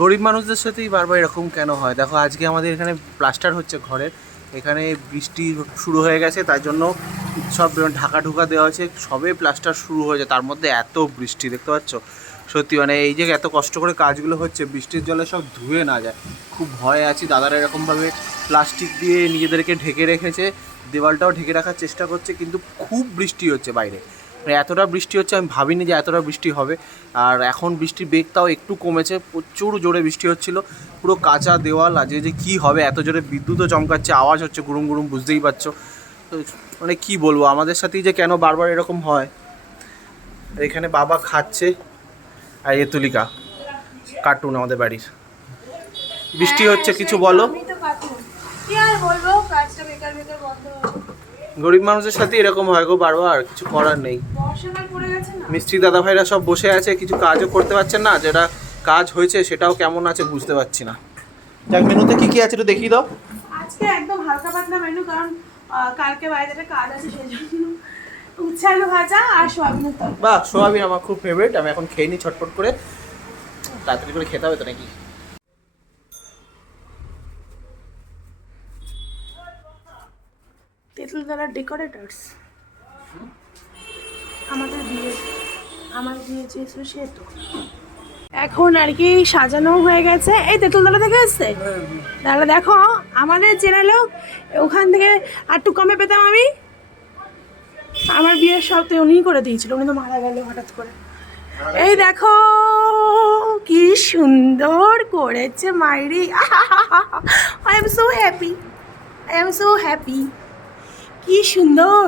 গরিব মানুষদের সাথেই বারবার এরকম কেন হয়? দেখো, আজকে আমাদের এখানে প্লাস্টার হচ্ছে ঘরের। এখানে বৃষ্টি শুরু হয়ে গেছে, তার জন্য সব ঢাকা ঢুকা দেওয়া হয়েছে, সবে প্লাস্টার শুরু হয়েছে। তার মধ্যে এত বৃষ্টি, দেখতে পাচ্ছ? সত্যি মানে এই যে এত কষ্ট করে কাজগুলো হচ্ছে, বৃষ্টির জলে সব ধুয়ে না যায়। খুব ভয়ে আছি, দাদারা এরকমভাবে প্লাস্টিক দিয়ে নিজেদেরকে ঢেকে রেখেছে, দেওয়ালটাও ঢেকে রাখার চেষ্টা করছে, কিন্তু খুব বৃষ্টি হচ্ছে বাইরে। এতটা বৃষ্টি হচ্ছে আমি ভাবিনি যে এতটা বৃষ্টি হবে। আর এখন বৃষ্টির বেগটাও একটু কমেছে প্রচুর জোরে বৃষ্টি হচ্ছিল। পুরো কাঁচা দেওয়াল আজকে যে কী হবে এত জোরে বিদ্যুৎও চমকাচ্ছে আওয়াজ হচ্ছে গুরুম গুরুম বুঝতেই পারছ। তো মানে কি বলব আমাদের সাথেই যে কেন বারবার এরকম হয়? এখানে বাবা খাচ্ছে আর এ তুলিকা কার্টুন আমাদের বাড়ির। বৃষ্টি হচ্ছে কিছু বলো। কি আর বলব কাজটা বেকার বেকার বন্ধ। গরিব মানুষের সাথে এরকম হয় গো বারবার কিছু করার নেই। মিস্ত্রি দাদা ভাইরা সব বসে আছে কিছু কাজও করতে পারছেন না যেটা কাজ হয়েছে সেটাও কেমন আছে বুঝতে পারছি না। যাক মেনুতে কি কি আছে একটু দেখিয়ে দাও। আজকে একদম হালকা পাতলা মেনু কারণ কালকে বাইরে একটা কাজ আছে সেই জন্য উচ্ছে আলু ভাজা আর সোয়াবিনের তরকারি। বাহ সোয়াবিন আমার খুব ফেভারিট আমি এখন খেয়ে নিই ছটফট করে। তাড়াতাড়ি করে খেতে হবে তো নাকি? তেঁতুলতলার ডেকোরেটার্স আমাদের বিয়ে আমার বিয়ে চেয়েছিল সে তো। এখন আর কি সাজানো হয়ে গেছে। এই তেঁতুলতলা থেকে এসছে? তাহলে দেখো, আমাদের চ্যানেলেও ওখান থেকে একটু কমে পেতাম আমি। আমার বিয়ের সব তো উনিই করে দিয়েছিল, উনি তো মারা গেল হঠাৎ করে। এই দেখো, কি সুন্দর করেছে মাইরি। I am so happy I am so happy কি সুন্দর।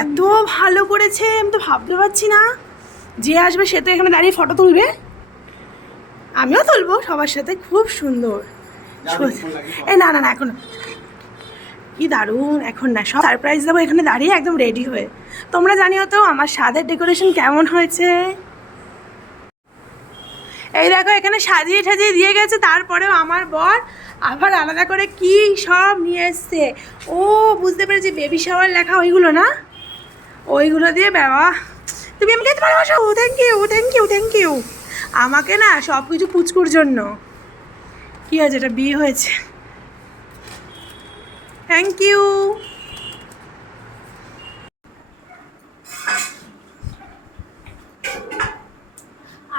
এত ভালো করেছে আমি তো ভাবতে পারছি না। যে আসবে সে তো এখানে দাঁড়িয়ে ফটো তুলবে। আমিও তুলবো সবার সাথে খুব সুন্দর। এ না না না এখন। কি দারুণ এখন না। সব সারপ্রাইজ দেবো এখানে দাঁড়িয়ে একদম রেডি হয়ে। তোমরা জানিও তো আমার স্বাদের ডেকোরেশন কেমন হয়েছে। এই দেখো, এখানে সাজিয়ে ঠাজিয়ে দিয়ে গেছে, তারপরেও আমার বর আবার আলাদা করে কি সব নিয়ে এসছে। ও, বুঝতে পেরেছি বেবি শাওয়ার লেখা ওইগুলো না? ওইগুলো দিয়ে বাবা তুমি আমাকে এত ও thank you thank you thank you আমাকে না সব কিছু পুচকুর জন্য। কি আছে এটা বিয়ে হয়েছে। থ্যাংক ইউ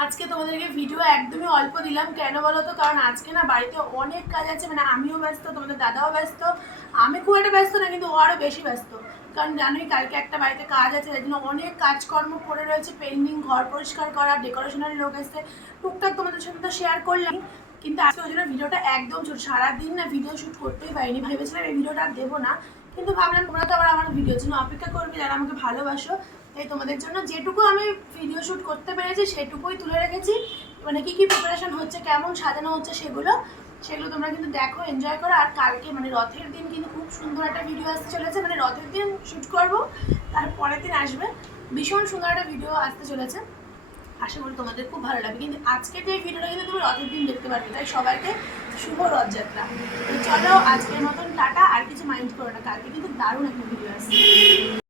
আজকে তোমাদেরকে ভিডিও একদমই অল্প দিলাম। কেন বলো তো? কারণ আজকে না বাড়িতে অনেক কাজ আছে। মানে আমিও ব্যস্ত, তোমাদের দাদাও ব্যস্ত। আমি খুব একটা ব্যস্ত না, কিন্তু ও আরও বেশি ব্যস্ত। কারণ জানোই কালকে একটা বাড়িতে কাজ আছে তাই জন্য অনেক কাজকর্ম পড়ে রয়েছে পেন্ডিং ঘর পরিষ্কার করা ডেকোরেশনের লোক এসছে। টুকটাক তোমাদের সাথে তো শেয়ার করলাম। কিন্তু আজকে ওই জন্য ভিডিওটা একদম ছোট। সারাদিন না ভিডিও শ্যুট করতেই পারিনি। ভেবেছিলাম এই ভিডিওটা আর দেবো না। কিন্তু ভাবলাম তোমরা তো আবার আমার ভিডিওর জন্য অপেক্ষা করবে, যারা আমাকে ভালোবাসো। তাই তোমাদের জন্য যেটুকু আমি ভিডিও শ্যুট করতে পেরেছি, সেটুকুই তুলে রেখেছি। মানে কি কি প্রিপারেশন হচ্ছে, কেমন সাজানো হচ্ছে সেগুলো সেগুলো তোমরা কিন্তু দেখো এনজয় করো। আর কালকে মানে রথের দিন কিন্তু খুব সুন্দর একটা ভিডিও আসতে চলেছে। মানে রথের দিন শ্যুট করব, তার পরের দিন আসবে। ভীষণ সুন্দর একটা ভিডিও আসতে চলেছে। আশা করি তোমাদের খুব ভালো লাগবে। কিন্তু আজকে যে ভিডিওটা কিন্তু তুমি রথের দিন দেখতে পারবে, তাই সবাইকে শুভ রথযাত্রা। চলো, আজকের মতন টাটা, আর কিছু মাইন্ড করো না, কালকে কিন্তু দারুণ একটা ভিডিও আসছে।